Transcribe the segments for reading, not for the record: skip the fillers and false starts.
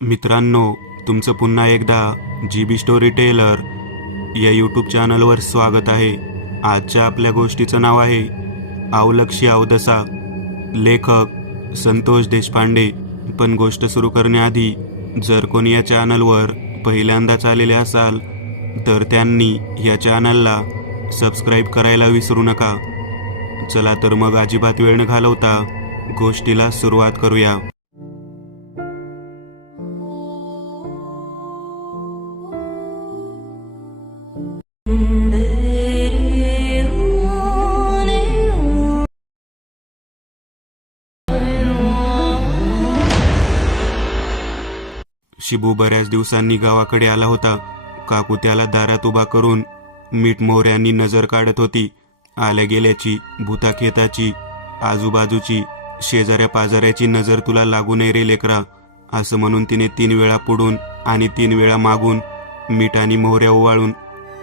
मित्रांनो, तुमचं पुन्हा एकदा GB स्टोरी टेलर या यूट्यूब चॅनलवर स्वागत आहे. आजच्या आपल्या गोष्टीचं नाव आहे अवलक्षी अवदसा. लेखक संतोष देशपांडे. पण गोष्ट सुरू करण्याआधी जर कोणी या चॅनलवर पहिल्यांदाच आलेले असाल तर त्यांनी या चॅनलला सबस्क्राईब करायला विसरू नका. चला तर मग अजिबात वेळ न घालवता गोष्टीला सुरुवात करूया. शिबू बऱ्याच दिवसांनी गावाकडे आला होता. काकू त्याला दारात उभा करून मीठ मोहऱ्यांनी नजर काढत होती. आल्या गेल्याची, भूताखेताची, आजूबाजूची, शेजाऱ्या पाजाऱ्याची नजर तुला लागू नये रे लेकरा, असं म्हणून तिने 3 वेळा पुढून आणि 3 वेळा मागून मीठ आणि मोहऱ्या ओवाळून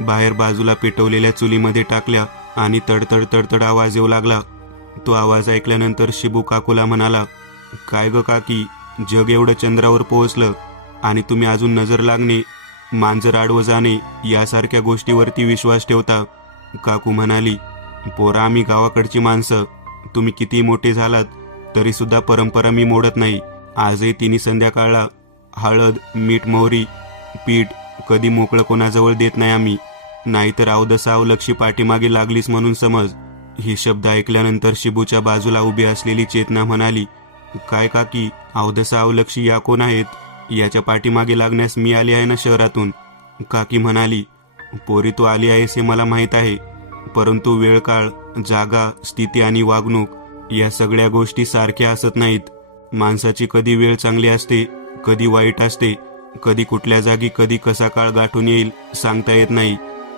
बाहेर बाजूला पेटवलेल्या चुलीमध्ये टाकल्या आणि तडतड तडतड आवाज येऊ लागला. तो आवाज ऐकल्यानंतर शिबू काकूला म्हणाला, काय ग काकी, जग एवढं चंद्रावर पोहोचलं आणि तुम्ही अजून नजर लागणे, मांजर आडवं जाणे यासारख्या गोष्टीवरती विश्वास ठेवता. काकू म्हणाली, पोरा, आम्ही गावाकडची माणसं, तुम्ही किती मोठे झालात तरी सुद्धा परंपरा मी मोडत नाही. आजही तिन्ही संध्याकाळला हळद, मीठ, मोहरी, पीठ कधी मोकळं कोणाजवळ देत नाही आम्ही, नाहीतर अवदसा अवलक्षी पाठीमागे लागलीच म्हणून समज. ही शब्द ऐकल्यानंतर शिबूच्या बाजूला उभी असलेली चेतना म्हणाली, काय काकी, अवदसा अवलक्षी या कोण आहेत? याच्या पाठीमागे लागण्यास मी आली आहे ना शहरातून. काकी म्हणाली, पोरी, तू आली आहेस हे मला माहीत आहे, परंतु वेळ, काळ, जागा, स्थिती आणि वागणूक या सगळ्या गोष्टी सारख्या असत नाहीत. माणसाची कधी वेळ चांगली असते, कधी वाईट असते, कधी कुठल्या जागी कधी कसा काळ गाठून येईल सांगता येत नाही.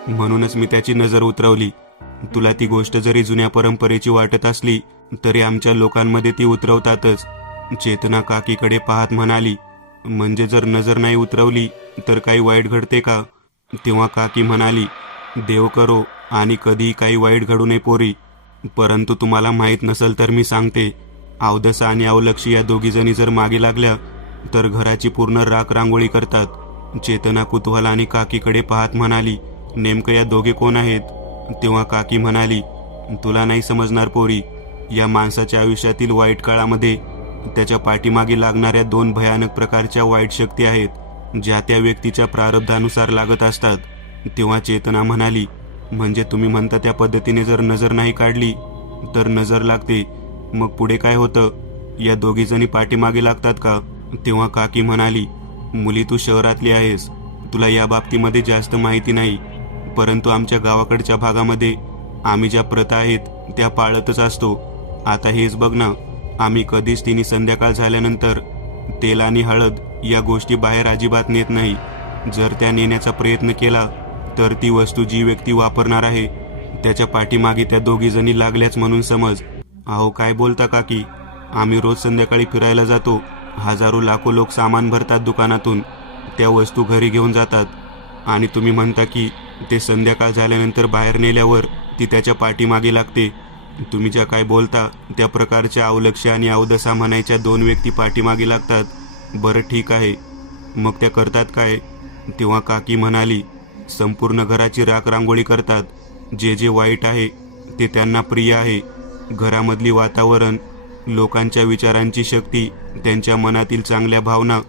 म्हणूनच मी त्याची नजर उतरवली. तुला ती गोष्ट जरी जुन्या परंपरेची वाटत असली तरी आमच्या लोकांमध्ये ती उतरवतातच. चेतना काकीकडे पाहत म्हणाली, म्हणजे जर नजर नाही उतरवली तर काही वाईट घडते का? तेव्हा काकी म्हणाली, देव करो आणि कधीही काही वाईट घडू नये पोरी. परंतु तुम्हाला माहीत नसेल तर मी सांगते, अवदसा आणि अवलक्षी या दोघीजणी जर मागे लागल्या तर घराची पूर्ण राख रांगोळी करतात. चेतना कुतूहलाने काकीकडे पाहत म्हणाली, नेमकं या दोघे कोण आहेत? तेव्हा काकी म्हणाली, तुला नाही समजणार पोरी, या माणसाच्या आयुष्यातील वाईट काळामध्ये त्याच्या पाठीमागे लागणाऱ्या 2 भयानक प्रकारच्या वाईट शक्ती आहेत, ज्या त्या व्यक्तीच्या प्रारब्धानुसार लागत असतात. तेव्हा चेतना म्हणाली, म्हणजे तुम्ही म्हणता त्या पद्धतीने जर नजर नाही काढली तर नजर लागते, मग पुढे काय होतं? या दोघीजणी पाठीमागे लागतात का? तेव्हा काकी म्हणाली, मुली, तू शहरातली आहेस, तुला या बाबतीमध्ये जास्त माहिती नाही, परंतु आमच्या गावाकडच्या भागामध्ये आम्ही ज्या प्रथा आहेत त्या पाळतच असतो. आता हेच बघ ना, आम्ही कधीच तिन्ही संध्याकाळ झाल्यानंतर तेल आणि हळद या गोष्टी बाहेर अजिबात नेत नाही. जर त्या नेण्याचा प्रयत्न केला तर ती वस्तू जी व्यक्ती वापरणार आहे त्याच्या पाठीमागे त्या दोघीजणी लागल्याच म्हणून समज. अहो, काय बोलता काकी, आम्ही रोज संध्याकाळी फिरायला जातो, हजारो लाखो लोक सामान भरतात दुकानातून, त्या वस्तू घरी घेऊन जातात, आणि तुम्ही म्हणता की ते संध्याकाळ झाल्यानंतर बाहेर नेल्यावर ती त्याच्या पाठीमागे लागते. तुम्ही ज्या काय बोलता त्या प्रकारच्या अवलक्षी आणि अवदसा म्हणायच्या 2 व्यक्ती पाठीमागे लागतात. बरं ठीक आहे, मग त्या करतात काय? तेव्हा काकी म्हणाली, संपूर्ण घराची राख रांगोळी करतात. जे जे वाईट आहे ते त्यांना प्रिय आहे. घरामधली वातावरण, लोकांच्या विचारांची शक्ती, त्यांच्या मनातील चांगल्या भावना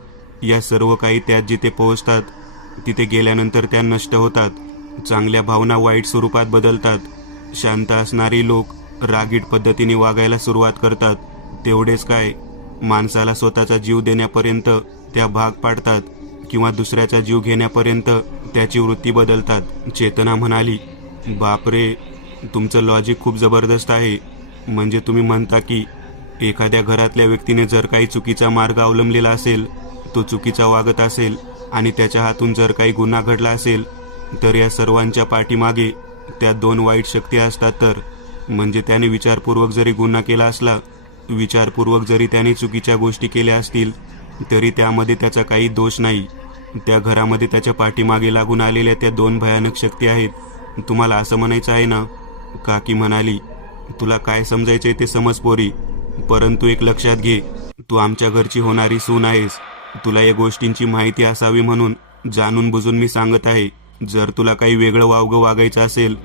या सर्व काही त्यात जिथे पोहोचतात तिथे गेल्यानंतर त्या नष्ट होतात. चांगल्या भावना वाईट स्वरूपात बदलतात. शांत असणारी लोक रागीट पद्धतीने वागायला सुरुवात करतात. तेवढेच काय, माणसाला स्वतःचा जीव देण्यापर्यंत त्या भाग पाडतात किंवा दुसऱ्याचा जीव घेण्यापर्यंत त्याची वृत्ती बदलतात. चेतना म्हणाली, बापरे, तुमचं लॉजिक खूप जबरदस्त आहे. म्हणजे तुम्ही म्हणता की एखाद्या घरातल्या व्यक्तीने जर काही चुकीचा मार्ग अवलंबलेला असेल, तो चुकीचा वागत असेल आणि त्याच्या हातून जर काही गुन्हा घडला असेल तर या सर्वांच्या पाठीमागे त्या 2 वाईट शक्ती असतात. तर म्हणजे त्याने विचारपूर्वक जरी गुन्हा केला असला, विचारपूर्वक जरी त्याने चुकीच्या गोष्टी केल्या असतील तरी त्यामध्ये त्याचा काही दोष नाही. त्या घरामध्ये त्याच्या पाठीमागे लागून आलेल्या त्या 2 भयानक शक्ती आहेत. तुम्हाला असं म्हणायचं आहे ना? काकी म्हणाली, तुला काय समजायचे ते समज पोरी, परंतु एक लक्षात घे, तू आमच्या घरची होणारी सून आहेस तुला या गोष्टींची माहिती असावी म्हणून जाणून बुजून मी सांगत आहे. जर तुला काही वेगळं वावगं वागायचं असेल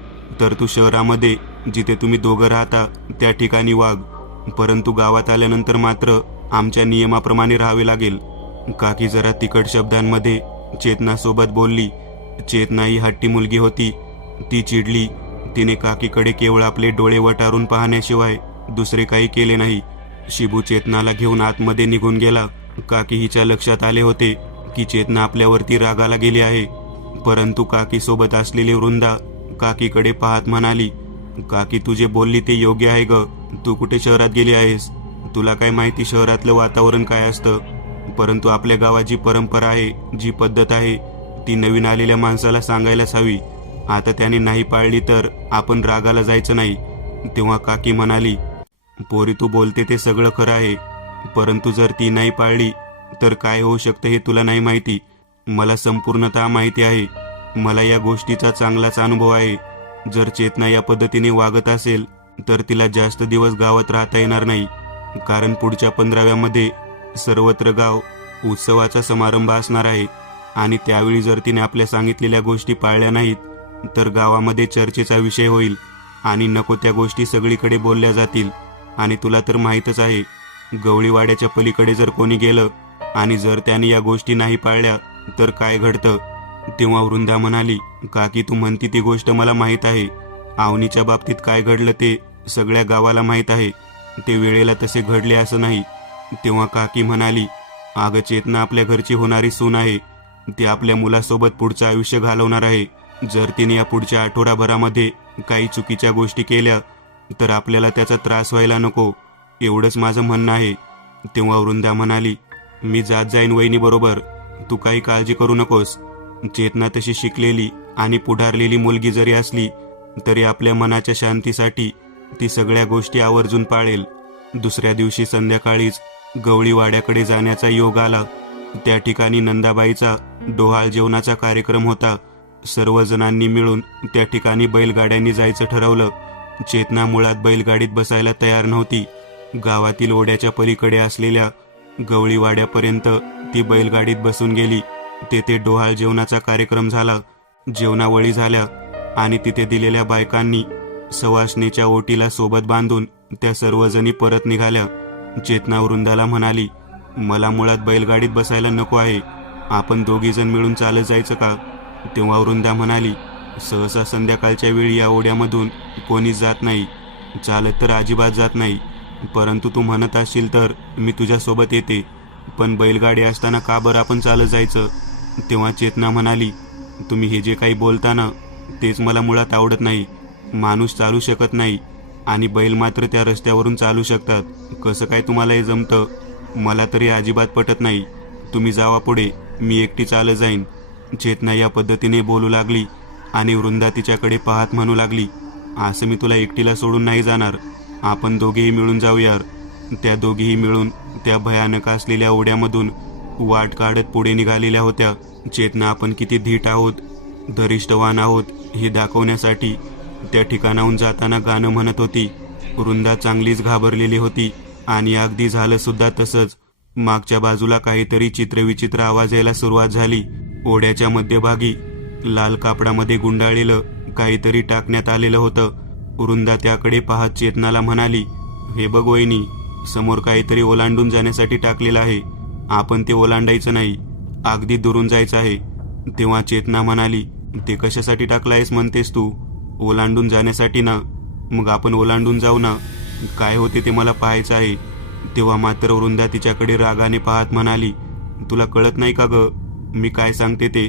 तर तू शहरामध्ये जिथे तुम्ही दोघं राहता त्या ठिकाणी वाग, परंतु गावात आल्यानंतर मात्र आमच्या नियमाप्रमाणे राहावे लागेल. काकी जरा तिखट शब्दांमध्ये चेतनासोबत बोलली. चेतना ही हट्टी मुलगी होती. ती चिडली. तिने काकीकडे केवळ आपले डोळे वटारून पाहण्याशिवाय दुसरे काही केले नाही. शिबू चेतनाला घेऊन आतमध्ये निघून गेला. काकी हिच्या लक्षात आले होते की चेतना आपल्यावरती रागाला गेली आहे, परंतु काकी सोबत असलेली वृंदा काकीकडे पाहत म्हणाली, काकी तू जे बोलली ते योग्य आहे ग. तू कुठे शहरात गेली आहेस? तुला काय माहिती शहरातलं वातावरण काय असतं? परंतु आपल्या गावात जी परंपरा आहे, जी पद्धत आहे, ती नवीन आलेल्या माणसाला सांगायलाच हवी. आता त्याने नाही पाळली तर आपण रागाला जायचं नाही. तेव्हा काकी म्हणाली, पोरी तू बोलते ते सगळं खरं आहे, परंतु जर ती नाही पाळली तर काय होऊ शकतं हे तुला नाही माहिती. मला संपूर्णतः माहिती आहे. मला या गोष्टीचा चांगलाच अनुभव आहे. जर चेतना या पद्धतीने वागत असेल तर तिला जास्त दिवस गावात राहता येणार नाही, कारण पुढच्या 15व्यामध्ये सर्वत्र गाव उत्सवाचा समारंभ असणार आहे आणि त्यावेळी जर तिने आपल्या सांगितलेल्या गोष्टी पाळल्या नाहीत तर गावामध्ये चर्चेचा विषय होईल आणि नको त्या गोष्टी सगळीकडे बोलल्या जातील. आणि तुला तर माहीतच आहे, गवळीवाड्याच्या पलीकडे जर कोणी गेलं आणि जर त्याने या गोष्टी नाही पाळल्या तर काय घडतं. तेव्हा वृंदा म्हणाली, काकी तू म्हणती ती गोष्ट मला माहीत आहे. आवनीच्या बाबतीत काय घडलं ते सगळ्या गावाला माहीत आहे. ते वेळेला तसे घडले असं नाही. तेव्हा काकी म्हणाली, अगं चेतना आपल्या घरची होणारी सून आहे. ती आपल्या मुलासोबत पुढचं आयुष्य घालवणार आहे. जर तिने या पुढच्या आठवडाभरामध्ये काही चुकीच्या गोष्टी केल्या तर आपल्याला त्याचा त्रास व्हायला नको, एवढंच माझं म्हणणं आहे. तेव्हा वृंदा म्हणाली, मी जात जाईन वहिनी बरोबर, तू काही काळजी करू नकोस. चेतना तशी शिकलेली आणि पुढारलेली मुलगी जरी असली तरी आपल्या मनाच्या शांतीसाठी ती सगळ्या गोष्टी आवर्जून पाळेल. दुसऱ्या दिवशी संध्याकाळीच गवळीवाड्याकडे जाण्याचा योग आला. त्या ठिकाणी नंदाबाईचा डोहाळ जेवणाचा कार्यक्रम होता. सर्वजणांनी मिळून त्या ठिकाणी बैलगाड्यांनी जायचं ठरवलं. चेतना मुळात बैलगाडीत बसायला तयार नव्हती. गावातील ओढ्याच्या पलीकडे असलेल्या गवळीवाड्यापर्यंत ती बैलगाडीत बसून गेली. तेथे डोहाळ जेवणाचा कार्यक्रम झाला. जेवणावळी झाल्या आणि तिथे दिलेल्या बायकांनी सवाष्णीच्या ओटीला सोबत बांधून त्या सर्वजणी परत निघाल्या. चेतना वृंदाला म्हणाली, मला मुळात बैलगाडीत बसायला नको आहे, आपण दोघीजण मिळून चालत जायचं का? तेव्हा वृंदा म्हणाली, सहसा संध्याकाळच्या वेळी या ओढ्यामधून कोणीच जात नाही, चालत तर अजिबात जात नाही. परंतु तू म्हणत असशील तर मी तुझ्यासोबत येते, पण बैलगाडी असताना का बरं आपण चालत जायचं? तेव्हा चेतना म्हणाली, तुम्ही हे जे काही बोलता ना तेच मला मुळात आवडत नाही. माणूस चालू शकत नाही आणि बैल मात्र त्या रस्त्यावरून चालू शकतात. कसं काय तुम्हाला हे जमतं? मला तरी अजिबात पटत नाही. तुम्ही जावा पुढे, मी एकटी चालत जाईन. चेतना या पद्धतीने बोलू लागली आणि वृंदा तिच्याकडे पाहत म्हणू लागली, असं मी तुला एकटीला सोडून नाही जाणार, आपण दोघेही मिळून जाऊयार. त्या दोघीही मिळून त्या भयानक असलेल्या ओढ्यामधून वाट काढत पुढे निघालेल्या होत्या. चेतना आपण किती धीट आहोत, धरिष्ठवान आहोत हे दाखवण्यासाठी त्या ठिकाणाहून जाताना गाणं म्हणत होती. वृंदा चांगलीच घाबरलेली होती आणि अगदी झालं सुद्धा तसंच. मागच्या बाजूला काहीतरी चित्रविचित्र आवाज यायला सुरुवात झाली. ओढ्याच्या मध्यभागी लाल कापडामध्ये गुंडाळलेलं काहीतरी टाकण्यात आलेलं होतं. वृंदा त्याकडे पाहत चेतनाला म्हणाली, हे बघ वहिनी, समोर काहीतरी ओलांडून जाण्यासाठी टाकलेलं आहे, आपण ते ओलांडायचं नाही, अगदी दुरून जायचं आहे. तेव्हा चेतना म्हणाली, ते कशासाठी टाकलं आहेस म्हणतेस तू? ओलांडून जाण्यासाठी ना, मग आपण ओलांडून जाऊ ना, काय होते ते मला पाहायचं आहे. तेव्हा मात्र वृंदा तिच्याकडे रागाने पाहत म्हणाली, तुला कळत नाही का ग मी काय सांगते ते?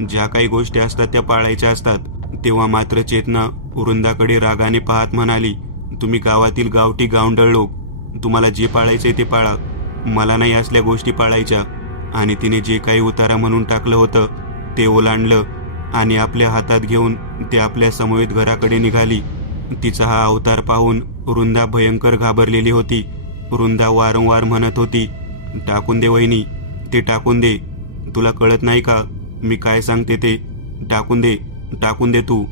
ज्या काही गोष्टी असतात त्या पाळायच्या असतात. तेव्हा मात्र चेतना वृंदाकडे रागाने पाहत म्हणाली, तुम्ही गावातील गावठी गावंढळ लोक, तुम्हाला जे पाळायचे ते पाळा, मला नाही असल्या गोष्टी पाळायच्या. आणि तिने जे काही उतारा म्हणून टाकलं होतं ते ओलांडलं आणि आपल्या हातात घेऊन ते आपल्या समवेत घराकडे निघाली. तिचा हा अवतार पाहून वृंदा भयंकर घाबरलेली होती. वृंदा वारंवार म्हणत होती, टाकून दे वहिनी, ते टाकून दे, तुला कळत नाही का मी काय सांगते ते? टाकून दे, टाकून दे. तू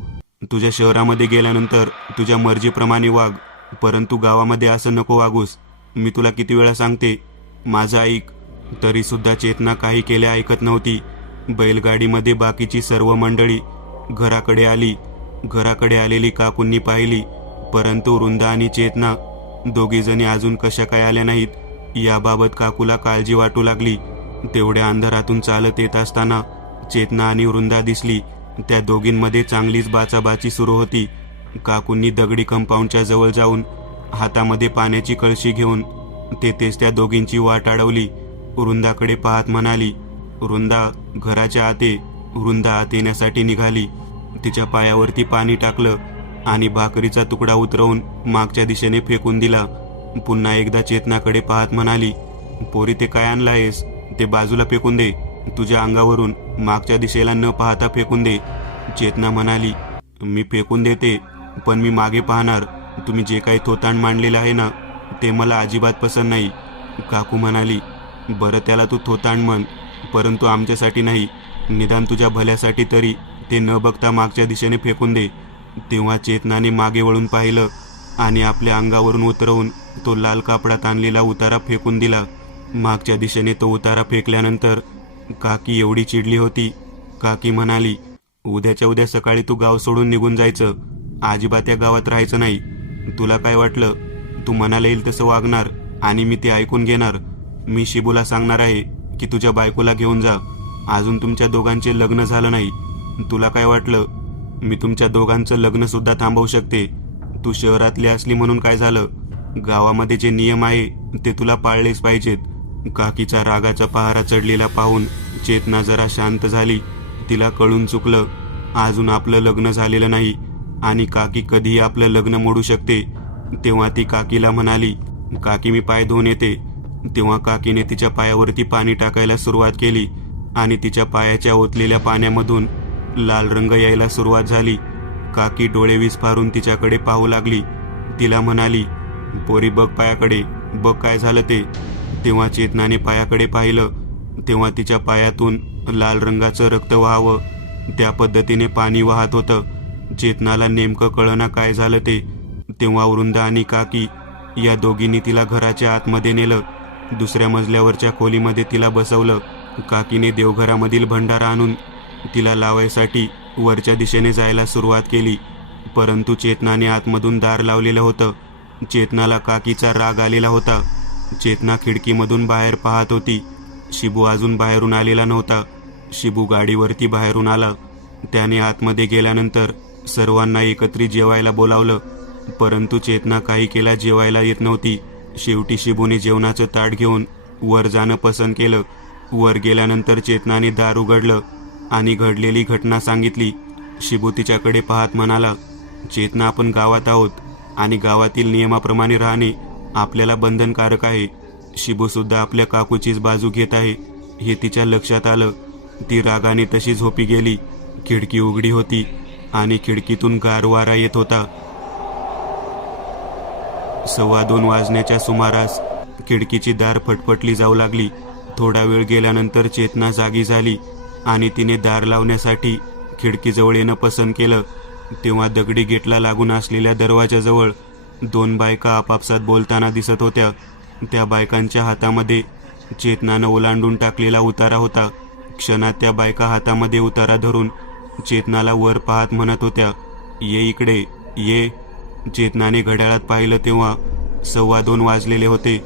तुझ्या शहरामध्ये गेल्यानंतर तुझ्या मर्जीप्रमाणे वाग, परंतु गावामध्ये असं नको वागूस. मी तुला किती वेळा सांगते, माझं ऐक. तरी सुद्धा चेतना काही केले ऐकत नव्हती. बैलगाडीमध्ये बाकीची सर्व मंडळी घराकडे आली. घराकडे आलेली काकूंनी पाहिली, परंतु वृंदा आणि चेतना दोघीजणी अजून कशा काय आल्या नाहीत याबाबत काकूला काळजी वाटू लागली. तेवढ्या अंधारातून चालत येत असताना चेतना आणि वृंदा दिसली. त्या दोघींमध्ये चांगलीच बाचाबाची सुरू होती. काकूंनी दगडी कंपाऊंडच्या जवळ जाऊन हातामध्ये पाण्याची कळशी घेऊन तेथेच त्या दोघींची वाट अडवली. वृंदाकडे पाहत म्हणाली, वृंदा घराच्या आत ये. वृंदा आत येण्यासाठी निघाली. तिच्या पायावरती पाणी टाकलं आणि भाकरीचा तुकडा उतरवून मागच्या दिशेने फेकून दिला. पुन्हा एकदा चेतनाकडे पाहत म्हणाली, पोरी ते काय आणलं आहेस ते बाजूला फेकून दे. तुझ्या अंगावरून मागच्या दिशेला न पाहता फेकून दे. चेतना म्हणाली, मी फेकून देते, पण मी मागे पाहणार. तुम्ही जे काही थोतांड मांडलेलं आहे ना ते मला अजिबात पसंत नाही. काकू म्हणाली, बरं त्याला तू थोतांड म्हण, परंतु आमच्यासाठी नाही. निदान तुझ्या भल्यासाठी तरी ते न बघता मागच्या दिशेने फेकून दे. तेव्हा चेतनाने मागे वळून पाहिलं आणि आपल्या अंगावरून उतरवून तो लाल कापडात आणलेला उतारा फेकून दिला. मागच्या दिशेने तो उतारा फेकल्यानंतर काकी एवढी चिडली होती. काकी म्हणाली, उद्याच्या उद्या सकाळी तू गाव सोडून निघून जायचं. अजिबात या गावात राहायचं नाही. तुला काय वाटलं? तू मनाला येईल तसं वागणार आणि मी ते ऐकून घेणार. मी शिबूला सांगणार आहे की तुझ्या बायकोला घेऊन जा. अजून तुमच्या दोघांचे लग्न झालं नाही. तुला काय वाटलं? मी तुमच्या दोघांचं लग्न सुद्धा थांबवू शकते. तू शहरातली असली म्हणून काय झालं? गावामध्ये जे नियम आहे ते तुला पाळलेच पाहिजेत. काकीचा रागाचा पहारा चढलेला पाहून चेतना जरा शांत झाली. तिला कळून चुकलं, अजून आपलं लग्न झालेलं नाही आणि काकी कधीही आपलं लग्न मोडू शकते. तेव्हा ती काकीला म्हणाली, काकी मी पाय धुवून येते. तेव्हा काकीने तिच्या पायावरती पाणी टाकायला सुरुवात केली आणि तिच्या पायाच्या ओतलेल्या पाण्यामधून लाल रंग यायला सुरुवात झाली. काकी डोळे विस्फारून तिच्याकडे पाहू लागली. तिला म्हणाली, पोरी बघ पायाकडे, बघ काय झालं ते. तेव्हा चेतनाने पायाकडे पाहिलं. तेव्हा तिच्या पायातून लाल रंगाचं रक्त वाहावं त्या पद्धतीने पाणी वाहत होतं. चेतनाला नेमकं कळना काय झालं ते. तेव्हा वृंदा आणि काकी या दोघींनी तिला घराच्या आतमध्ये नेलं. दुसऱ्या मजल्यावरच्या खोलीमध्ये तिला बसवलं. काकीने देवघरामधील भंडारा आणून तिला लावायसाठी वरच्या दिशेने जायला सुरुवात केली, परंतु चेतनाने आतमधून दार लावलेलं होतं. चेतनाला काकीचा राग आलेला होता. चेतना खिडकीमधून बाहेर पाहत होती. शिबू अजून बाहेरून आलेला नव्हता. शिबू गाडीवरती बाहेरून आला. त्याने आतमध्ये गेल्यानंतर सर्वांना एकत्रित जेवायला बोलावलं, परंतु चेतना काही केला जेवायला येत नव्हती. शेवटी शिबूने जेवणाचं ताट घेऊन वर जाणं पसंत केलं. वर गेल्यानंतर चेतनाने दार उघडलं आणि घडलेली घटना सांगितली. शिबू तिच्याकडे पाहत म्हणाला, चेतना आपण गावात आहोत आणि गावातील नियमाप्रमाणे राहणे आपल्याला बंधनकारक आहे. शिबू सुद्धा आपल्या काकूचीच बाजू घेत आहे हे तिच्या लक्षात आलं. ती रागाने तशी झोपी गेली. खिडकी उघडी होती आणि खिडकीतून गार वारा येत होता. 2:15 वाजण्याच्या सुमारास खिडकीची दार फटफटली जाऊ लागली. थोडा वेळ गेल्यानंतर चेतना जागी झाली आणि तिने दार लावण्यासाठी खिडकीजवळ येणं पसंत केलं. तेव्हा दगडी गेटला लागून असलेल्या दरवाजाजवळ 2 बायका आपापसात बोलताना दिसत होत्या. त्या बायकांच्या हातामध्ये चेतनानं ओलांडून टाकलेला उतारा होता. क्षणात त्या बायका हातामध्ये उतारा धरून चेतनाला वर पाहत म्हणत होत्या, ये इकडे ये. चेतनाने घड्याळात पाहिलं तेव्हा 2:15 वाजलेले होते.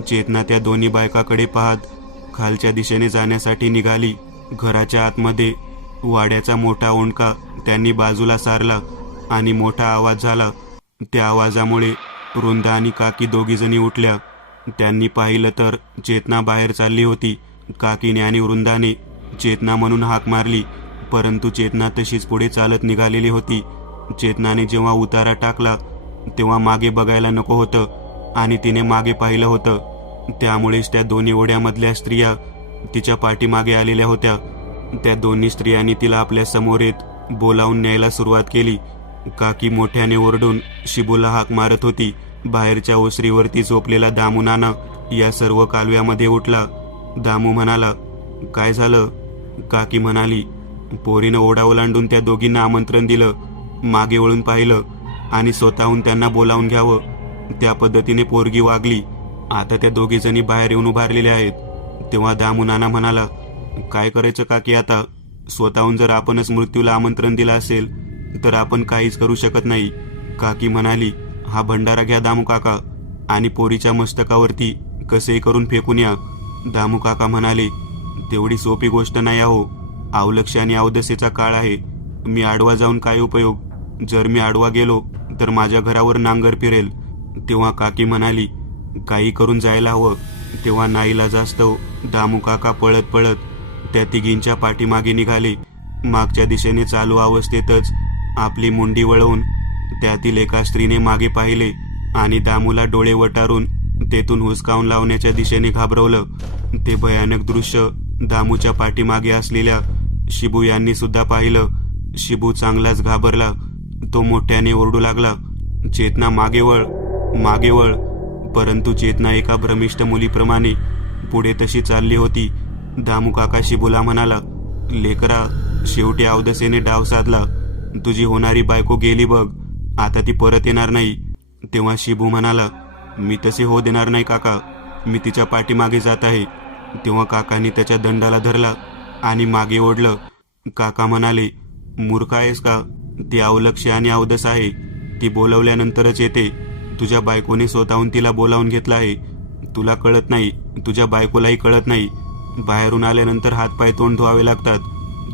चेतना त्या दोन्ही बायकाकडे पाहत खालच्या दिशेने जाण्यासाठी निघाली. घराच्या आतमध्ये वाड्याचा मोठा ओंडका त्यांनी बाजूला सारला आणि मोठा आवाज झाला. त्या आवाजामुळे वृंदा आणि काकी दोघीजणी उठल्या. त्यांनी पाहिलं तर चेतना बाहेर चालली होती. काकीने आणि वृंदाने चेतना म्हणून हाक मारली, परंतु चेतना तशीच पुढे चालत निघालेली होती. चेतनाने जेव्हा उतारा टाकला तेव्हा मागे बघायला नको होतं आणि तिने मागे पाहिलं होतं. त्यामुळेच त्या दोन्ही ओढ्यामधल्या स्त्रिया तिच्या पाठीमागे आलेल्या होत्या. त्या दोन्ही स्त्रियांनी तिला आपल्या समोर येत बोलावून न्यायला सुरुवात केली. काकी मोठ्याने ओरडून शिबूला हाक मारत होती. बाहेरच्या ओसरीवरती झोपलेला दामू नाना या सर्व कालव्यामध्ये उठला. दामू म्हणाला, काय झालं? काकी म्हणाली, पोरीनं ओढा ओलांडून त्या दोघींना आमंत्रण दिलं, मागे वळून पाहिलं आणि स्वतःहून त्यांना बोलावून घ्यावं त्या पद्धतीने पोरगी वागली. आता त्या दोघीजणी बाहेर येऊन उभारलेल्या आहेत. तेव्हा दामू नाना म्हणाला, काय करायचं काकी आता? स्वतःहून जर आपणच मृत्यूला आमंत्रण दिलं असेल तर आपण काहीच करू शकत नाही. काकी म्हणाली, हा भंडारा घ्या दामू काका आणि पोरीच्या मस्तकावरती कसेही करून फेकून या. दामू काका म्हणाले, तेवढी सोपी गोष्ट नाही आहो. अवलक्ष आणि अवदसेचा काळ आहे. मी आडवा जाऊन काय उपयोग? जर मी आडवा गेलो तर माझ्या घरावर नांगर फिरेल. तेव्हा काकी म्हणाली, काही करून जायला हवं. तेव्हा नाईलाजास्तव दामू काका पळत पळत त्या तिघींच्या पाठीमागे निघाले. मागच्या दिशेने चालू अवस्थेतच आपली मुंडी वळवून त्यातील एका स्त्रीने मागे पाहिले आणि दामूला डोळे वटारून तेथून हुसकावून लावण्याच्या दिशेने घाबरवलं. ते भयानक दृश्य दामूच्या पाठीमागे असलेल्या शिबू यांनी सुद्धा पाहिलं. शिबू चांगलाच घाबरला. तो मोठ्याने ओरडू लागला, चेतना मागे वळ, मागे वळ. परंतु चेतना एका भ्रमिष्ठ मुलीप्रमाणे पुढे तशी चालली होती. दामू काका शिबूला म्हणाला, लेकरा, शेवटी अवदसेने डाव साधला. तुझी होणारी बायको गेली बघ, आता ती परत येणार नाही. तेव्हा शिबू म्हणाला, मी तसे होऊ देणार नाही काका, मी तिच्या पाठीमागे जात आहे. तेव्हा काकांनी त्याच्या दंडाला धरला आणि मागे ओढलं. काका म्हणाले, मूर्ख आहेस का? ती अवलक्ष आणि अवदस आहे. ती बोलवल्यानंतरच येते. तुझ्या बायकोने स्वतःहून तिला बोलावून घेतलं आहे. तुला कळत नाही, तुझ्या बायकोलाही कळत नाही. बाहेरून आल्यानंतर हातपाय तोंड धुवावे लागतात,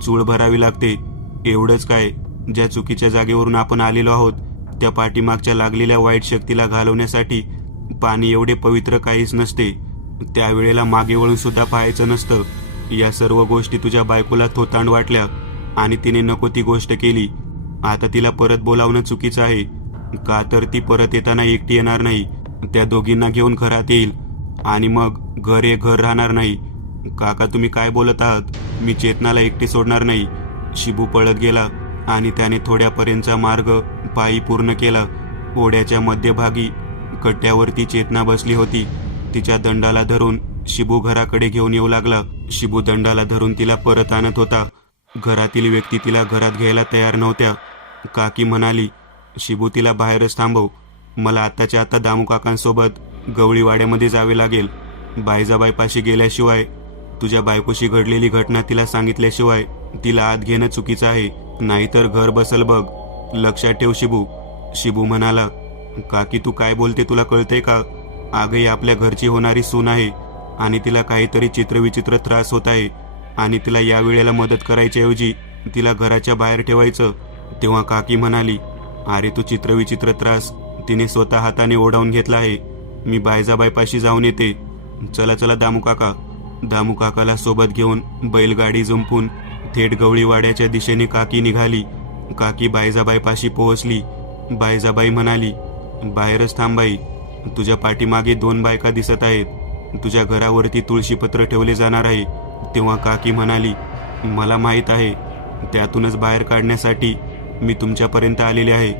चूळ भरावी लागते. एवढंच काय, ज्या चुकीच्या जागेवरून आपण आलेलो आहोत त्या पाठीमागच्या लागलेल्या वाईट शक्तीला घालवण्यासाठी पाणी एवढे पवित्र काहीच नसते. त्यावेळेला मागे वळून सुद्धा पाहायचं नसतं. या सर्व गोष्टी तुझ्या बायकोला थोतांड वाटल्या आणि तिने नको ती गोष्ट केली. आता तिला परत बोलावणं चुकीचं आहे, का तर ती परत येताना एकटी येणार नाही. त्या दोघींना घेऊन घरात येईल आणि मग घर हे घर राहणार नाही. काका, तुम्ही काय बोलत आहात? मी चेतनाला एकटी सोडणार नाही. शिबू पळत गेला आणि त्याने थोड्यापर्यंतचा मार्ग पायी पूर्ण केला. ओढ्याच्या मध्यभागी कट्ट्यावरती चेतना बसली होती. तिच्या दंडाला धरून शिबू घराकडे घेऊन येऊ लागला. शिबू दंडाला धरून तिला परत आणत होता. घरातील व्यक्ती तिला घरात घ्यायला तयार नव्हत्या. काकी म्हणाली, शिबू, तिला बाहेरच थांबव. मला आत्ताच्या आता दामू काकांसोबत गवळीवाड्यामध्ये जावे लागेल. बायजाबाईपाशी गेल्याशिवाय, तुझ्या बायकोशी घडलेली घटना तिला सांगितल्याशिवाय तिला आत घेणं चुकीचं आहे, नाहीतर घर बसल बघ. लक्षात ठेव शिबू. शिबू म्हणाला, काकी तू काय बोलते, तुला कळतंय का? आगही आपल्या घरची होणारी सून आहे आणि तिला काहीतरी चित्रविचित्र त्रास होत आहे आणि तिला या वेळेला मदत करायच्याऐवजी तिला घराच्या बाहेर ठेवायचं. तेव्हा काकी म्हणाली, अरे तू चित्रविचित्र त्रास तिने स्वतः हाताने ओढावून घेतला आहे. मी बायजाबाईपाशी जाऊन येते. चला चला दामू काका. दामू काकाला सोबत घेऊन बैलगाडी जुंपून थेट गवळीवाड्याच्या दिशेने काकी निघाली. काकी बायजाबाईपाशी पोहोचली. बायजाबाई म्हणाली, बाहेरच थांब बाई, तुझ्या पाठीमागे 2 बायका दिसत आहेत. तुझ्या घरावरती तुळशीपत्र ठेवले जाणार आहे. तेव्हा काकी म्हणाली, मला माहीत आहे, त्यातूनच बाहेर काढण्यासाठी मी तुमच्यापर्यंत आलेले आहे.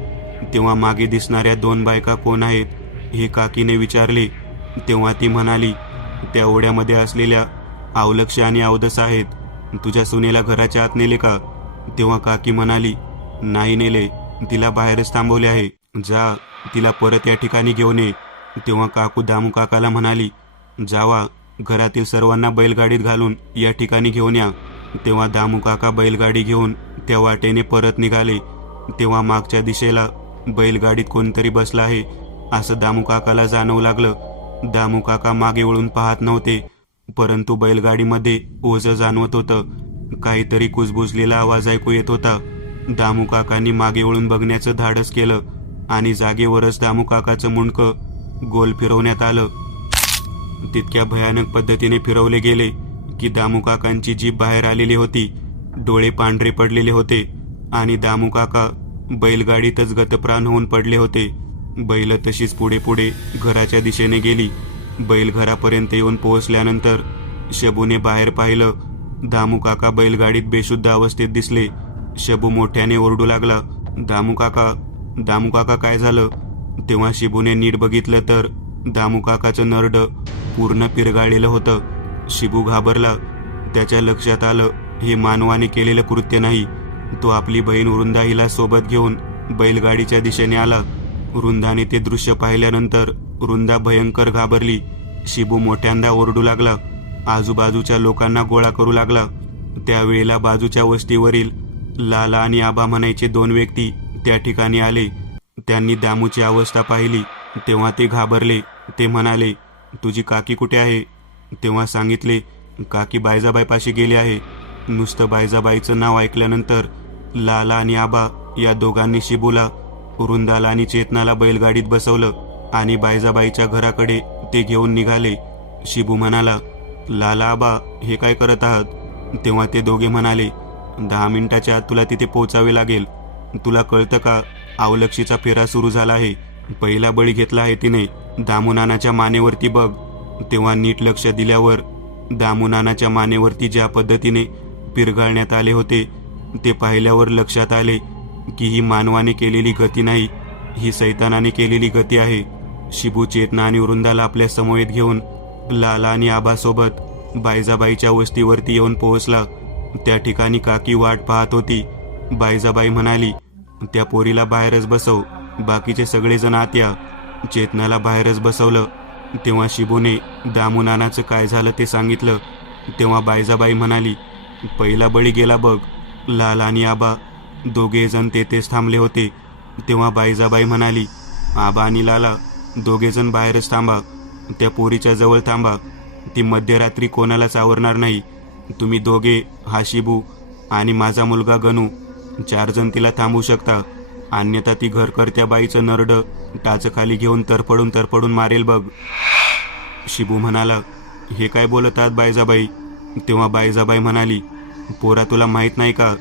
तेव्हा मागे दिसणाऱ्या 2 बायका कोण आहेत हे काकीने विचारले. तेव्हा ती म्हणाली, त्या ओढ्यामध्ये असलेल्या अवलक्ष आणि अवदस आहेत. तुझ्या सुनेला घराच्या आत नेले का? तेव्हा काकी म्हणाली, नाही नेले, तिला बाहेरच थांबवले आहे. जा, तिला परत या ठिकाणी घेऊन ये. तेव्हा काकू दामू काकाला म्हणाली, जावा, घरातील सर्वांना बैलगाडीत घालून या ठिकाणी घेऊन या. तेव्हा दामू काका बैलगाडी घेऊन त्या वाटेने परत निघाले. तेव्हा मागच्या दिशेला बैलगाडीत कोणतरी बसला आहे असं दामू काकाला जाणवू लागलं. दामू काका मागे वळून पाहत नव्हते, परंतु बैलगाडीमध्ये ओझं जाणवत होतं. काहीतरी कुजबुजलेला आवाज ऐकू येत होता. दामू काकांनी मागे वळून बघण्याचं धाडस केलं आणि जागेवरच दामू काकाचं मुंडकं गोल फिरवण्यात आलं. तितक्या भयानक पद्धतीने फिरवले गेले की दामू काकांची जीभ बाहेर आलेली होती. डोळे पांढरे पडलेले होते आणि दामू काका बैलगाडीतच गतप्राण होऊन पडले होते. बैल तशीच पुढे पुढे घराच्या दिशेने गेली. बैल घरापर्यंत येऊन पोहोचल्यानंतर शबूने बाहेर पाहिलं. दामू काका बैलगाडीत बेशुद्ध अवस्थेत दिसले. शबू मोठ्याने ओरडू लागला, दामू काका, दामू काका, काय झालं? तेव्हा शिबूने नीट बघितलं तर दामू काकाचं नरड पूर्ण पिरगाळलेलं होतं. शिबू घाबरला. त्याच्या लक्षात आलं, हे मानवाने केलेलं कृत्य नाही. तो आपली बहीण वृंदा हिला सोबत घेऊन बैलगाडीच्या दिशेने आला. वृंदाने ते दृश्य पाहिल्यानंतर वृंदा भयंकर घाबरली. शिबू मोठ्यांदा ओरडू लागला, आजूबाजूच्या लोकांना गोळा करू लागला. त्यावेळेला बाजूच्या वस्तीवरील लाला आणि आबा म्हणायचे 2 व्यक्ती त्या ठिकाणी आले. त्यांनी दामूची अवस्था पाहिली तेव्हा ते घाबरले. ते म्हणाले, तुझी काकी कुठे आहे? तेव्हा सांगितले, काकी बायजाबाईपाशी गेली आहे. नुसतं बायजाबाईचं नाव ऐकल्यानंतर लाला आणि आबा या दोघांनी शिबूला, वृंदाला आणि चेतनाला बैलगाडीत बसवलं आणि बायजाबाईच्या घराकडे ते घेऊन निघाले. शिबू म्हणाला, लाला आबा हे काय करत आहात? तेव्हा ते दोघे म्हणाले, 10 मिनिटाच्या आत तुला तिथे पोहोचावे लागेल. तुला कळतं का, अवलक्षीचा फेरा सुरू झाला आहे. पहिला बळी घेतला आहे तिने. दामूनानाच्या मानेवरती बघ. तेव्हा नीट लक्ष दिल्यावर दामूनानाच्या मानेवरती ज्या पद्धतीने पिरगाळण्यात आले होते ते पाहिल्यावर लक्षात आले की ही मानवाने केलेली गती नाही, ही सैतानाने केलेली गती आहे. शिबू चेतना आणि वृंदाला आपल्या समवेत घेऊन लाला आणि आबासोबत बायजाबाईच्या वस्तीवरती येऊन पोहोचला. त्या ठिकाणी काकी वाट पाहत होती. बायजाबाई म्हणाली, त्या पोरीला बाहेरच बसव, बाकीचे सगळेजण आत या. चेतनाला बाहेरच बसवलं. तेव्हा शिबूने दामूनानाचं काय झालं ते सांगितलं. तेव्हा बायजाबाई म्हणाली, पहिला बळी गेला बघ. लाला आणि आबा दोघे जण तेथेच थांबले होते. तेव्हा बायजाबाई म्हणाली, आबा आणि लाला दोघेजण बाहेरच थांबा. त्या पोरीच्या जवळ थांबा. ती मध्यरात्री कोणालाच आवरणार नाही. तुम्ही दोघे, हा शिबू आणि माझा मुलगा गणू 4 जण तिला थांबवू शकता. अन्यथा ती घरकर्त्या बाईचं नरडं टाचखाली घेऊन तरफडून मारेल बघ. शिबू म्हणाला, हे काय बोलत आहात बायजाबाई? तेव्हा बायजाबाई म्हणाली, पोरा तुला माहीत नाही का,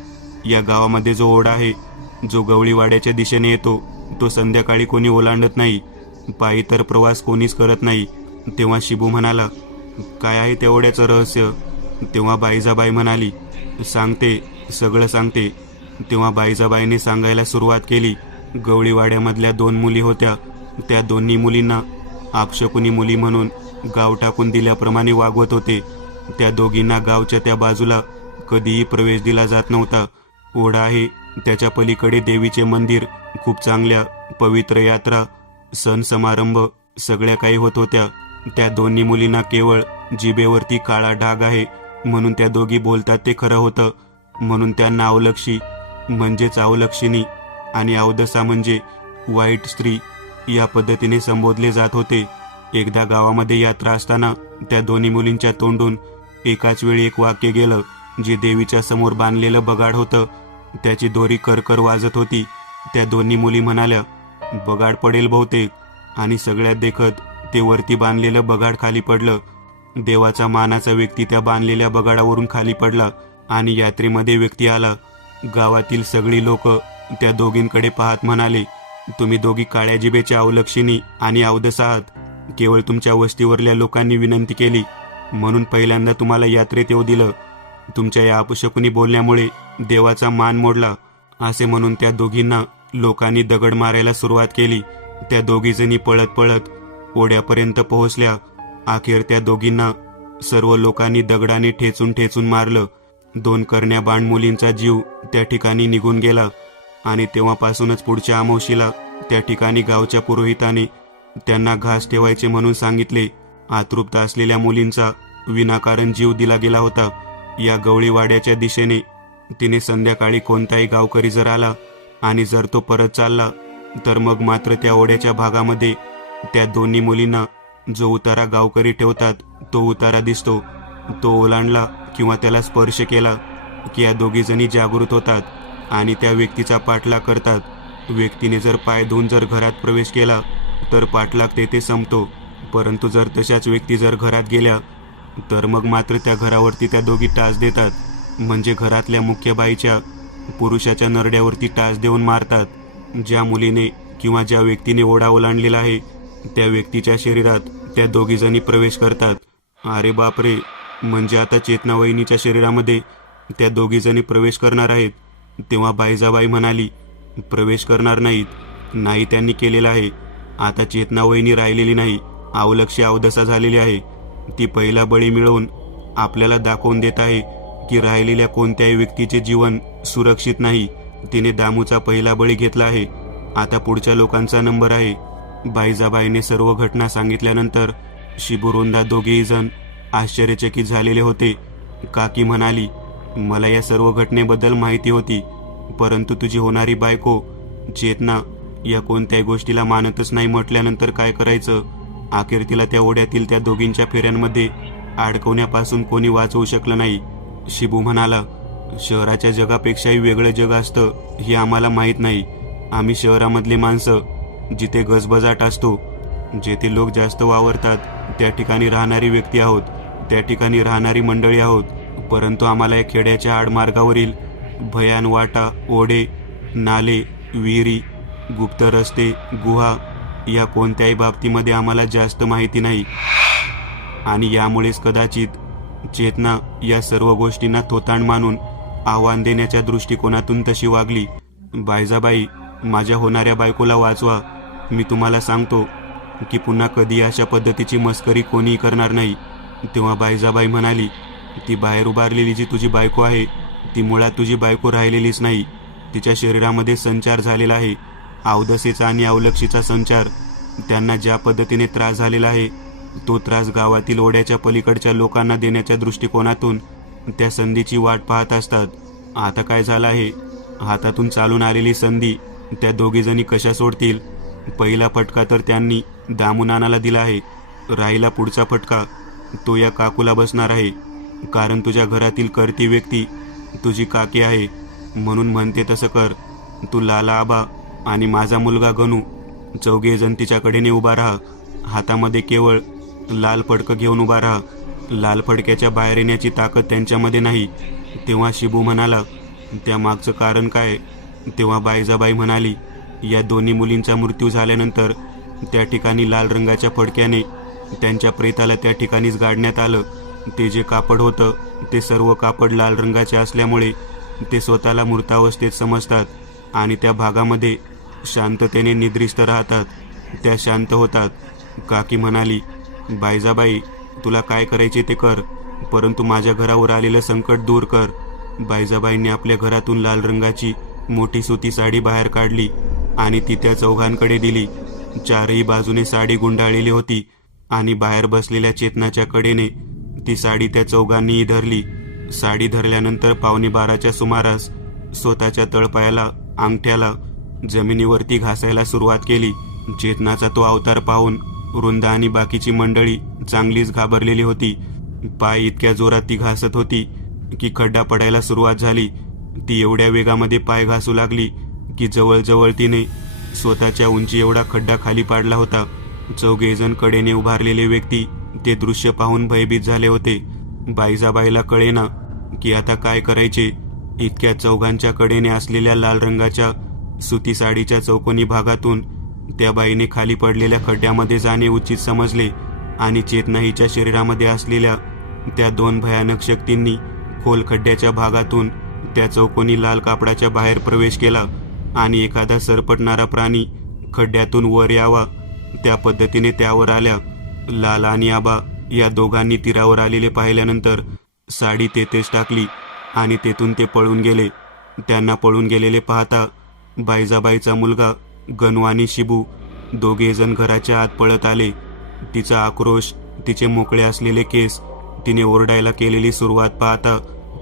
या गावामध्ये जो ओढा आहे, जो गवळीवाड्याच्या दिशेने येतो, तो संध्याकाळी कोणी ओलांडत नाही. पायी तर प्रवास कोणीच करत नाही. तेव्हा शिबू म्हणाला, काय आहे त्या ओढ्याचं रहस्य? तेव्हा बायजाबाई म्हणाली, सांगते, सगळं सांगते. तेव्हा बायजाबाईने सांगायला सुरुवात केली. गवळीवाड्यामधल्या 2 मुली होत्या. त्या दोन्ही मुलींना आपशकुनी मुली म्हणून गाव टाकून दिल्याप्रमाणे वागवत होते. त्या दोघींना गावच्या त्या बाजूला कधीही प्रवेश दिला जात नव्हता. ओढा आहे, त्याच्या पलीकडे देवीचे मंदिर, खूप चांगल्या पवित्र यात्रा, सण समारंभ सगळ्या काही होत होत्या. त्या दोन्ही मुलींना केवळ जिभेवरती काळा डाग आहे म्हणून त्या दोघी बोलतात ते खरं होतं. म्हणून त्यांना अवलक्षी म्हणजेच अवलक्षिणी आणि अवदसा म्हणजे वाईट स्त्री या पद्धतीने संबोधले जात होते. एकदा गावामध्ये यात्रा असताना त्या दोन्ही मुलींच्या तोंडून एकाच वेळी एक वाक्य गेलं, जे देवीच्या समोर बांधलेलं बगाड होतं त्याची दोरी करकर वाजत होती. त्या दोन्ही मुली म्हणाल्या, बगाड पडेल बहुतेक, आणि सगळ्यात देखत ते वरती बांधलेलं बगाड खाली पडलं. देवाचा मानाचा व्यक्ती त्या बांधलेल्या बगाडावरून खाली पडला आणि यात्रेमध्ये व्यक्ती आला. गावातील सगळी लोक त्या दोघींकडे पाहत म्हणाले, तुम्ही दोघी काळ्या जिभेच्या अवलक्षिणी आणि अवदस आहात. केवळ तुमच्या वस्तीवरल्या लोकांनी विनंती केली म्हणून पहिल्यांदा तुम्हाला यात्रेत येऊ दिलं. तुमच्या या अपशकुनी बोलण्यामुळे देवाचा मान मोडला, असे म्हणून त्या दोघींना लोकांनी दगड मारायला सुरुवात केली. त्या दोघीजणी पळत पळत ओढ्यापर्यंत पोहोचल्या. अखेर त्या दोघींना सर्व लोकांनी दगडाने ठेचून ठेचून मारलं. 2 करण्या बाण मुलींचा जीव त्या ठिकाणी निघून गेला. आणि तेव्हापासूनच पुढच्या अमावशीला त्या ठिकाणी गावच्या पुरोहिताने त्यांना घास ठेवायचे म्हणून सांगितले. आतृप्त असलेल्या मुलींचा विनाकारण जीव दिला गेला होता. या गवळीवाड्याच्या दिशेने तिने संध्याकाळी कोणताही गावकरी जर आला आणि जर तो परत चालला तर मग मात्र त्या ओढ्याच्या भागामध्ये त्या दोन्ही मुलींना जो उतारा गावकरी ठेवतात तो उतारा दिसतो. तो ओलांडला किंवा त्याला स्पर्श केला की या दोघी जणी जागृत होतात आणि त्या व्यक्तीचा पाठलाग करतात. व्यक्तीने जर पाय धुवून जर घरात प्रवेश केला तर पाठलाग तेथे संपतो. परंतु जर तशाच व्यक्ती जर घरात गेल्या तर मग मात्र त्या घरावरती त्या दोघी टाच देतात, म्हणजे घरातल्या मुख्य बाईच्या पुरुषाच्या नरड्यावरती टाच देऊन मारतात. ज्या मुलीने किंवा ज्या व्यक्तीने ओढा ओलांडलेला आहे त्या व्यक्तीच्या शरीरात त्या दोघी जणी प्रवेश करतात. अरे बापरे, म्हणजे आता चेतना वहिनीच्या शरीरामध्ये त्या दोघी जणी प्रवेश करणार आहेत. तेव्हा बायजाबाई म्हणाली, प्रवेश करणार नाहीत, नाही त्यांनी केलेला आहे. आता चेतना वहिनी राहिलेली नाही, अवलक्षी अवदसा झालेली आहे. ती पहिला बळी मिळवून आपल्याला दाखवून देत आहे की राहिलेल्या कोणत्याही व्यक्तीचे जीवन सुरक्षित नाही. तिने दामूचा पहिला बळी घेतला आहे. आता पुढच्या लोकांचा नंबर आहे. 'बायजाबाईने सर्व घटना सांगितल्यानंतर शिबुरुंदा दोघेही जण आश्चर्यचकित झालेले होते. काकी म्हणाली, मला या सर्व घटनेबद्दल माहिती होती, परंतु तुझी होणारी बायको चेतना या कोणत्याही गोष्टीला मानतच नाही म्हटल्यानंतर काय करायचं? अखेर तिला त्या ओढ्यातील त्या दोघींच्या फेऱ्यांमध्ये अडकवण्यापासून कोणी वाचवू शकलं नाही. शिबू म्हणाला, शहराच्या जगापेक्षाही वेगळं जग असतं हे आम्हाला माहीत नाही. आम्ही शहरामधले माणसं, जिथे गजबजाट असतो, जेथे लोक जास्त वावरतात, त्या ठिकाणी राहणारी व्यक्ती आहोत, त्या ठिकाणी राहणारी मंडळी आहोत. परंतु आम्हाला या खेड्याच्या आडमार्गावरील भयान वाटा, ओढे, नाले, विहिरी, गुप्त रस्ते, गुहा या कोणत्याही बाबतीमध्ये आम्हाला जास्त माहिती नाही. आणि यामुळेच कदाचित चेतना या सर्व गोष्टींना थोतांड मानून आव्हान देण्याच्या दृष्टिकोनातून तशी वागली. बायजाबाई, माझ्या होणाऱ्या बायकोला वाचवा. मी तुम्हाला सांगतो की पुन्हा कधी अशा पद्धतीची मस्करी कोणीही करणार नाही. तेव्हा बायजाबाई म्हणाली, ती बाहेर उभारलेली जी तुझी बायको आहे ती मुळात तुझी बायको राहिलेलीच नाही. तिच्या शरीरामध्ये संचार झालेला आहे, अवदसेचा आणि अवलक्षीचा संचार. त्यांना ज्या पद्धतीने त्रास झालेला आहे तो त्रास गावातील ओढ्याच्या पलीकडच्या लोकांना देण्याच्या दृष्टिकोनातून त्या संधीची वाट पाहत असतात. आता काय झालं आहे, हातातून चालून आलेली संधी त्या दोघीजणी कशा सोडतील? पहिला फटका तर त्यांनी दामुनानाला दिला आहे, राहिला पुढचा फटका तो या काकूला बसणार आहे. कारण तुझ्या घरातील करती व्यक्ती तुझी काकी आहे, म्हणून म्हणते तसं कर. तू लाला आबा आणि माझा मुलगा गणू चौघेजण तिच्याकडेने उभा राहा. हातामध्ये केवळ लाल फडकं घेऊन उभा राहा. लाल फडक्याच्या बाहेर येण्याची ताकद त्यांच्यामध्ये नाही. तेव्हा शिबू म्हणाला, त्यामागचं कारण काय? तेव्हा बायजाबाई म्हणाली, या दोन्ही मुलींचा मृत्यू झाल्यानंतर त्या ठिकाणी लाल रंगाच्या फडक्याने त्यांच्या प्रेताला त्या ठिकाणीच गाडण्यात आलं. ते जे कापड होतं ते सर्व कापड लाल रंगाचे असल्यामुळे ते स्वतःला मृतावस्थेत समजतात आणि त्या भागामध्ये शांततेने निद्रिस्त राहतात. त्या शांत होतात. काकी म्हणाली, बायजाबाई, तुला काय करायचे ते कर, परंतु माझ्या घरावर आलेलं संकट दूर कर. बायजाबाईंनी आपल्या घरातून लाल रंगाची मोठी सुती साडी बाहेर काढली आणि ती त्या चौघांकडे दिली. चारही बाजूने साडी गुंडाळलेली होती आणि बाहेर बसलेल्या चेतनाच्या कडेने ती साडी त्या चौघांनीही धरली. साडी धरल्यानंतर 11:15च्या सुमारास स्वतःच्या तळपायाला, अंगठ्याला जमिनीवरती घासायला सुरुवात केली. चेतनाचा तो अवतार पाहून वृंदा आणि बाकीची मंडळी चांगलीच घाबरलेली होती. पाय इतक्या जोरात ती घासत होती की खड्डा पडायला सुरुवात झाली. ती एवढ्या वेगामध्ये पाय घासू लागली की जवळजवळ तिने स्वतःच्या उंची एवढा खड्डा खाली पाडला होता. चौघेजण कडेने उभारलेले व्यक्ती ते दृश्य पाहून भयभीत झाले होते. बायजाबाईला कळेना की आता काय करायचे. इतक्या चौघांच्या कडेने असलेल्या लाल रंगाच्या सुती साडीच्या चौकोनी भागातून त्या बाईने खाली पडलेल्या खड्ड्यामध्ये जाणे उचित समजले आणि चेतना हिच्या शरीरामध्ये असलेल्या त्या दोन भयानक शक्तींनी खोल खड्ड्याच्या भागातून त्या चौकोनी लाल कापडाच्या बाहेर प्रवेश केला आणि एखादा सरपटणारा प्राणी खड्ड्यातून वर यावा त्या पद्धतीने त्यावर आल्या. लाल आणि आबा या दोघांनी तीरावर आलेले पाहिल्यानंतर साडी तेथेच टाकली आणि तेथून ते पळून गेले. त्यांना पळून गेलेले पाहता बायजाबाईचा मुलगा गणू आणि शिबू दोघेजण घराच्या आत पळत आले. तिचा आक्रोश, तिचे मोकळे असलेले केस, तिने ओरडायला केलेली सुरुवात पाहता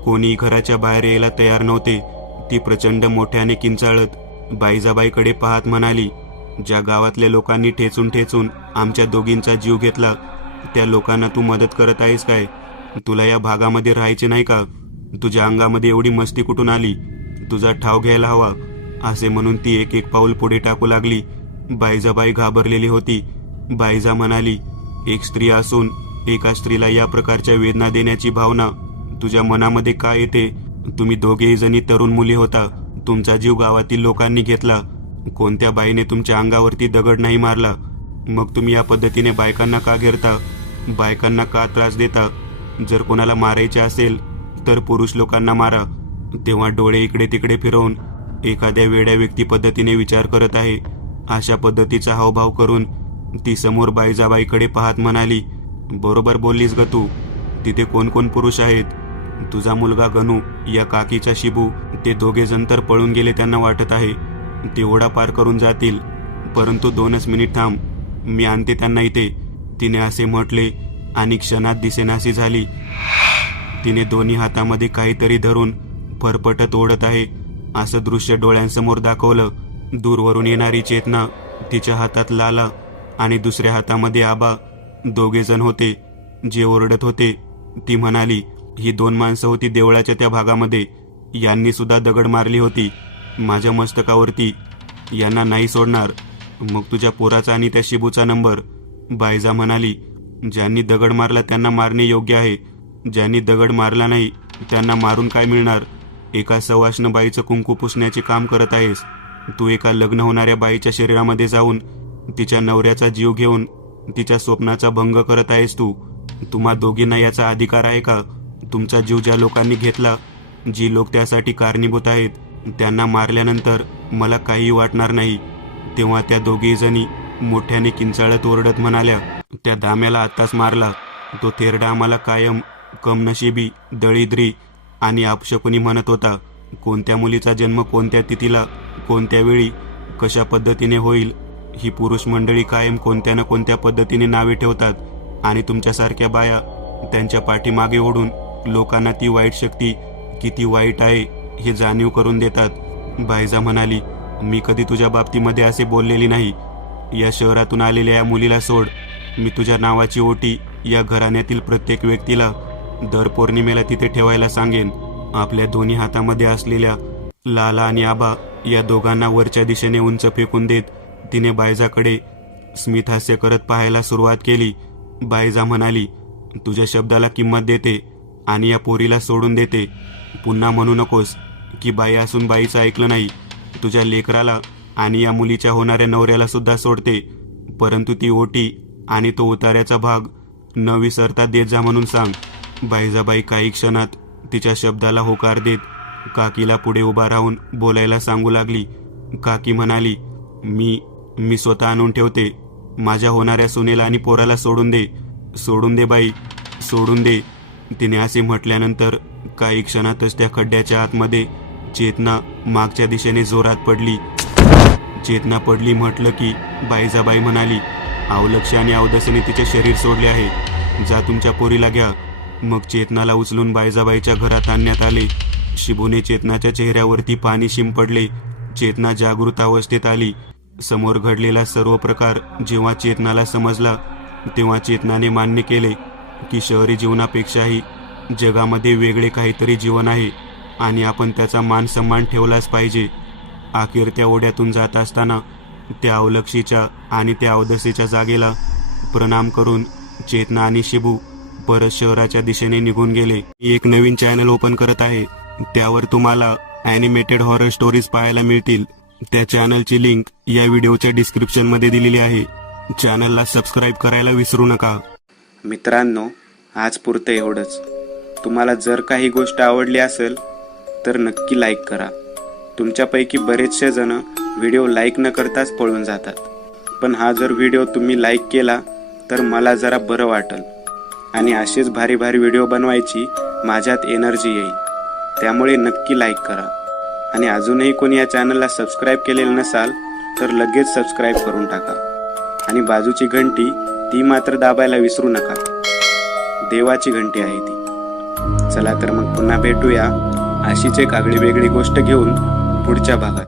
कोणी घराच्या बाहेर यायला तयार नव्हते. ती प्रचंड मोठ्याने किंचाळत बायजाबाईकडे पाहत म्हणाली, ज्या गावातल्या लोकांनी ठेचून ठेचून आमच्या दोघींचा जीव घेतला त्या लोकांना तू मदत करत आहेस काय? तुला या भागामध्ये राहायचे नाही का? तुझ्या अंगामध्ये एवढी मस्ती कुठून आली? तुझा ठाव घ्यायला हवा. असे म्हणून ती एक एक पाऊल पुढे टाकू लागली. बायजाबाई घाबरलेली होती. बायजा म्हणाली, एक स्त्री असून एका स्त्रीला या प्रकारच्या वेदना देण्याची भावना तुझ्या मनामध्ये का येते? तुम्ही दोघेही जणी तरुण मुली होता. तुमचा जीव गावातील लोकांनी घेतला. कोणत्या बाईने तुमच्या अंगावरती दगड नाही मारला. मग तुम्ही या पद्धतीने बायकांना का घेरता? बायकांना का त्रास देता? जर कोणाला मारायचे असेल तर पुरुष लोकांना मारा. तेव्हा डोळे इकडे तिकडे फिरवून एखाद्या वेड्या व्यक्ती पद्धतीने विचार करत आहे अशा पद्धतीचा हावभाव करून ती समोर बायजाबाईकडे पाहत म्हणाली, बरोबर बोललीस ग तू. तिथे कोण कोण पुरुष आहेत? तुझा मुलगा गणू, या काकीचा शिबू, ते दोघे जण तर पळून गेले. त्यांना वाटत आहे ते ओढा पार करून जातील, परंतु 2च मिनिट थांब, मी आणते त्यांना इथे. तिने असे म्हटले आणि क्षणात दिसेनाशी झाली. तिने दोन्ही हातामध्ये काहीतरी धरून फरफटत ओढत आहे असं दृश्य डोळ्यांसमोर दाखवलं. दूरवरून येणारी चेतना, तिच्या हातात लाला आणि दुसऱ्या हातामध्ये आबा, दोघेजण होते जे ओरडत होते. ती म्हणाली, ही 2 माणसं होती देवळाच्या त्या भागामध्ये. यांनी सुद्धा दगड मारली होती माझ्या मस्तकावरती. यांना नाही सोडणार. मग तुझ्या पोराचा आणि त्या शिबूचा नंबर? बायजा म्हणाली, ज्यांनी दगड मारला त्यांना मारणे योग्य आहे. ज्यांनी दगड मारला नाही त्यांना मारून काय मिळणार? एका सवाष्ण बाईचं कुंकू पुसण्याचे काम करत आहेस तू. एका लग्न होणाऱ्या बाईच्या शरीरामध्ये जाऊन तिच्या नवऱ्याचा जीव घेऊन तिच्या स्वप्नाचा भंग करत आहेस तू. तुम्हा दोघींना याचा अधिकार आहे का? तुमचा जीव ज्या लोकांनी घेतला, जी लोक त्यासाठी कारणीभूत आहेत, त्यांना मारल्यानंतर मला काहीही वाटणार नाही. तेव्हा त्या दोघी जणी मोठ्याने किंचाळत ओरडत म्हणाल्या, त्या दाम्याला आत्ताच मारला. तो थेरडा आम्हाला कायम कमनशिबी, दळिद्री आणि अपशकुनी म्हणत होता. कोणत्या मुलीचा जन्म कोणत्या तिथीला, कोणत्या वेळी, कशा पद्धतीने होईल, ही पुरुष मंडळी कायम कोणत्या ना कोणत्या पद्धतीने नावे ठेवतात आणि तुमच्यासारख्या बाया त्यांच्या पाठीमागे ओढून लोकांना ती वाईट शक्ती किती वाईट आहे हे जाणीव करून देतात. बायजा म्हणाली, मी कधी तुझ्या बाबतीमध्ये असे बोललेली नाही. या शहरातून आलेल्या या मुलीला सोड. मी तुझ्या नावाची ओटी या घराण्यातील प्रत्येक व्यक्तीला दर पौर्णिमेला तिथे ठेवायला सांगेन. आपल्या दोन्ही हातामध्ये असलेल्या लाला आणि आबा या दोघांना वरच्या दिशेने उंच फेकून देत तिने बायजाकडे स्मितहास्य करत पाहायला सुरुवात केली. बायजा म्हणाली, तुझ्या शब्दाला किंमत देते आणि या पोरीला सोडून देते. पुन्हा म्हणू नकोस की बाई असून बाईचं ऐकलं नाही. तुझ्या लेकराला आणि या मुलीच्या होणाऱ्या नवऱ्याला सुद्धा सोडते, परंतु ती ओटी आणि तो उतार्याचा भाग न विसरता देत जा म्हणून सांग. बायजाबाई काही क्षणात तिच्या शब्दाला होकार देत काकीला पुढे उभा राहून बोलायला सांगू लागली. काकी म्हणाली, मी स्वतः आणून ठेवते. माझ्या होणाऱ्या सुनेला आणि पोराला सोडून दे. सोडून दे बाई, सोडून दे. तिने असे म्हटल्यानंतर काही क्षणातच त्या खड्ड्याच्या आतमध्ये चेतना मागच्या दिशेने जोरात पडली. चेतना पडली म्हटलं की बायजाबाई म्हणाली, अवलक्ष आणि अवदसेने तिचे शरीर सोडले आहे. जा तुमच्या पोरीला घ्या. मग चेतनाला उचलून बायजाबाईच्या घरात आणण्यात आले. शिबूने चेतनाच्या चेहऱ्यावरती पाणी शिंपडले. चेतना जागृत अवस्थेत आली. समोर घडलेला सर्व प्रकार जेव्हा चेतनाला समजला तेव्हा चेतनाने मान्य केले की शहरी जीवनापेक्षाही जगामध्ये वेगळे काहीतरी जीवन आहे आणि आपण त्याचा मान सन्मान ठेवलाच पाहिजे. अखेर त्या ओढ्यातून जात असताना त्या अवलक्षीच्या आणि त्या अवदसेच्या जागेला प्रणाम करून चेतना आणि शिबू परत शहराच्या दिशेने निघून गेले. एक नवीन चॅनल ओपन करत आहे. त्यावर तुम्हाला ॲनिमेटेड हॉरर स्टोरीज पाहायला मिळतील. त्या चॅनलची लिंक या व्हिडिओच्या डिस्क्रिप्शनमध्ये दिलेली आहे. चॅनलला सबस्क्राईब करायला विसरू नका. मित्रांनो, आज पुरतं एवढंच. तुम्हाला जर काही गोष्ट आवडली असेल तर नक्की लाईक करा. तुमच्यापैकी बरेचसे जण व्हिडिओ लाईक न करताच पळून जातात, पण हा जर व्हिडिओ तुम्ही लाईक केला तर मला जरा बरं वाटेल आणि असेच भारी भारी व्हिडिओ बनवायची माझ्यात एनर्जी येईल. त्यामुळे नक्की लाईक करा आणि अजूनही कोणी या चॅनलला सबस्क्राईब केलेलं नसाल तर लगेच सबस्क्राईब करून टाका आणि बाजूची घंटी ती मात्र दाबायला विसरू नका. देवाची घंटी आहे ती. चला तर मग पुन्हा भेटूया अशीच एक आगळी वेगळी गोष्ट घेऊन पुढच्या भागात.